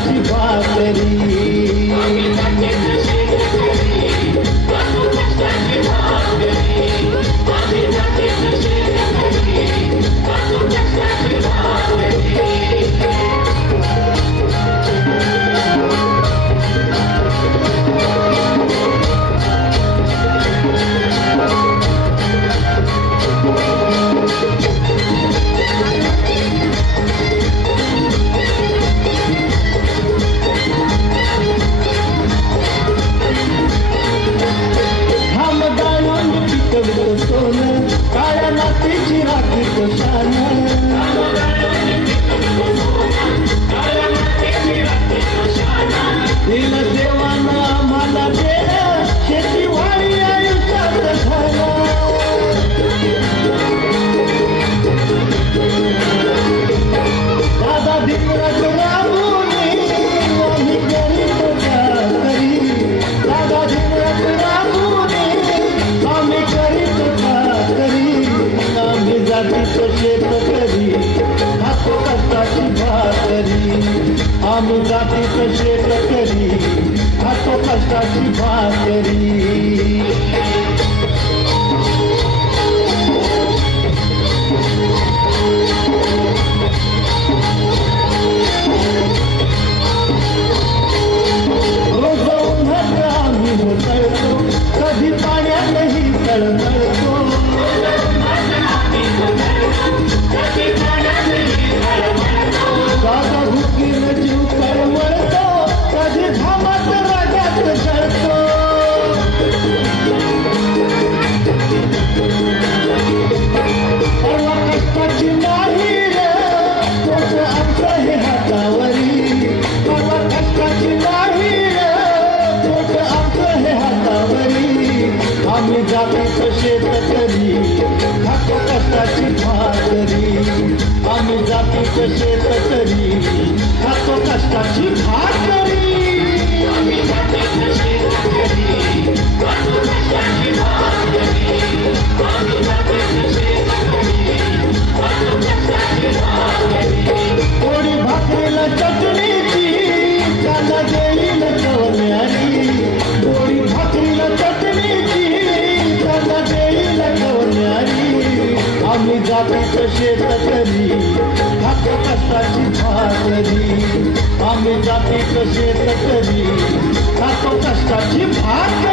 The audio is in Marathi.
कष्टाची भाकरी काळ्या मातीची राखी शान दिल देवानं आम्हाला दिलं शेतीवाडी आयुष्यात झालं दादा धिंगराज राबून आम्ही करीत करी दादा धिंगराज राबून आम्ही करीत जातीचं शेतकरी खातो कष्टाची भाकरी आम्ही जातीचं शेतकरी खातो कष्टाची भाकरी रोज उन्हात आम्ही होतळतो कधी पाण्यातही तळमळतो दादा भुकीनं जीव तळमळतो कधी घामात रागात जळतो परवा कष्टाची नाही रे तोच आमचं हे हातावरी परवा कष्टाची नाही रे तोच आमचं हे हातावरी आम्ही जातीचं शेतकरी खातो कष्टाची भाकरी आम्ही जातीचं शेतकरी खातो कष्टाची भाकरी आम्ही जातीचं शेतकरी खातो कष्टाची भाकरी आम्ही जातीचं शेतकरी खातो कष्टाची भाकरी थोडी भाकरीला चटणीची कांदा देईल कवल्यानी थोडी भाकरीला चटणीची कांदा देईल कवल्यानी आम्ही जातीचं शेतकरी खातो कष्टाची भाकरी आम्ही जातीचं शेतकरी खातो कष्टाची भाकरी